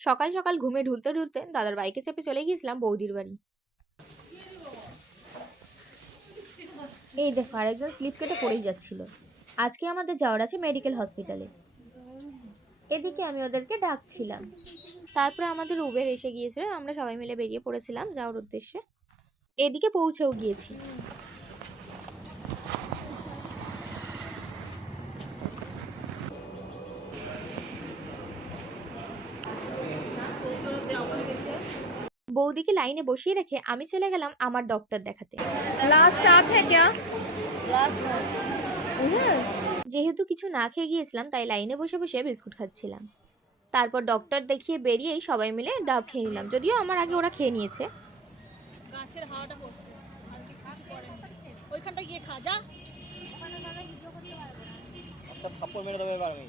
সকাল সকাল ঘুমে ঢুলতে ঢুলতে দাদার বাইকে চেপে চলে গিয়েছিলাম বৌদির বাড়ি। এই দেখো আরেকজন স্লিপ কেটে পড়েই যাচ্ছিল। আজকে আমাদের যাওয়ার আছে মেডিকেল হসপিটালে। এদিকে আমি ওদেরকে ডাকছিলাম। তারপরে আমাদের উবের এসে গিয়েছে, আমরা সবাই মিলে বেরিয়ে পড়েছিলাম যাওয়ার উদ্দেশ্যে। এদিকে পৌঁছেও গিয়েছি। বৌদিকে লাইনে বসিয়ে রেখে আমি চলে গেলাম আমার ডক্টর দেখাতে। लास्ट आप है क्या? যেহেতু কিছু না খেয়ে গিয়েছিলাম তাই লাইনে বসে বসে বিস্কুট খাচ্ছিলাম। তারপর ডক্টর দেখিয়ে বেরিয়েই সবাই মিলে ডাব খেয়ে নিলাম, যদিও আমার আগে ওরা খেয়ে নিয়েছে। গাছের হাওয়াটা পড়ছে আর কিছু পড়েনি। ওইখানটা গিয়ে খা যা। একটা থাপ্পড় মেরে দেবো এবার আমি।